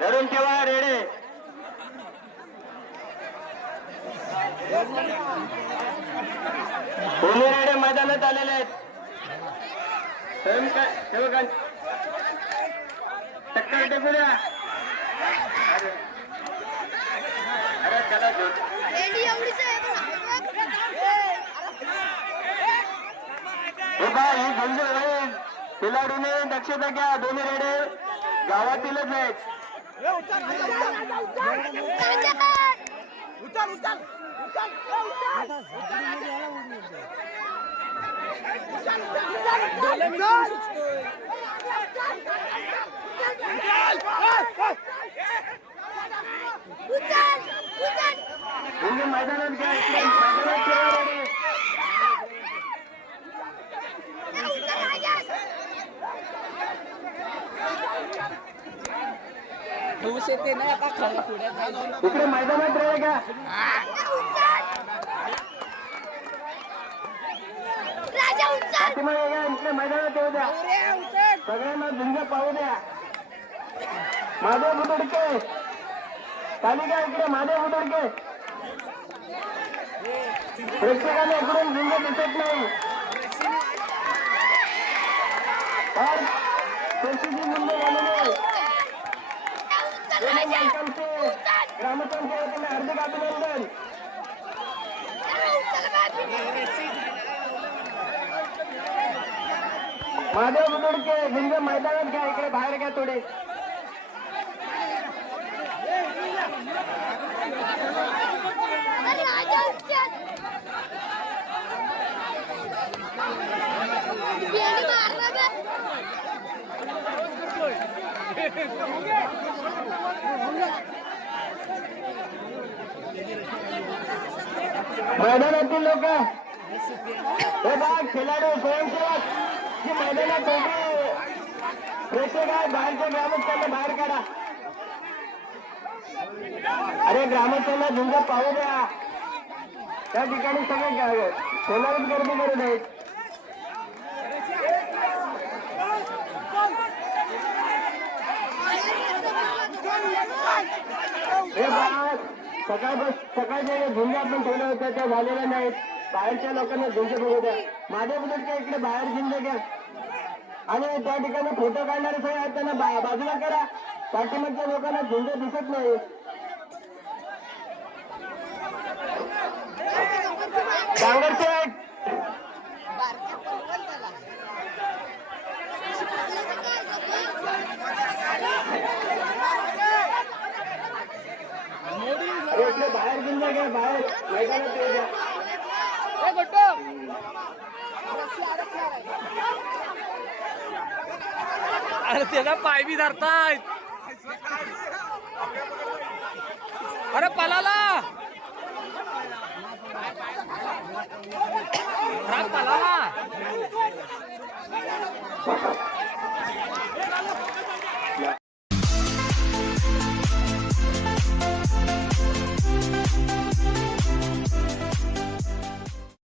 धरून ठेवा रेडे. कोणी रेडे मैदानात आलेले आहेत. धरून काय ठेवा काय? टक्कर अरे चला हे ही होईल खिलाडूने दक्षता घ्या दोन्ही रेडे. गावातीलच आहेत. मैदानात घ्या. मैदानात ठेवा रेडे ऊस येते ना आता खरं पुढ्यात इकडे मैदानात मैदानात येऊ द्या. सगळ्यांना झुंज पाहू द्या. महादेव बुतडके. खाली घ्या इकडे महादेव बुतडके. प्रेक्षकांना इकडून झुंज दिसत नाही. झालेली आहे दोन्ही मालकांचे ग्रामस्थांच्या वतीने हार्दिक अभिनंदन महादेव बुतडके झुंज मैदानात घ्या इकडे बाहेर घ्या थोडे राजा मैदानातील लोक हे बघा खेळाडू स्वयंसेवक. जी मैदानात प्रेक्षक आहे बाहेरच्या ग्रामस्थांना बाहेर काढा. अरे ग्रामस्थांना झुंज पाहू द्या. त्या ठिकाणी सगळे सोलारीत गर्दी करू नयेत. हे बघा सकाळ सकाळचे जे आपण ठेवलं होतं त्या झालेल्या नाहीत. बाहेरच्या लोकांना झुंज बघू द्या. माझ्या काय इकडे बाहेर झुंज घ्या. आणि त्या ठिकाणी फोटो काढणारे सगळे आहेत त्यांना बाजूला करा. पाठीमागच्या लोकांना झुंज दिसत नाही डांगर शेठ अरे इकडे बाहेर झुंज घ्या बाहेर. मैदानात येऊ द्या अरे त्याला पाय बी धरतायत. अरे पलाला. अरे पलाला.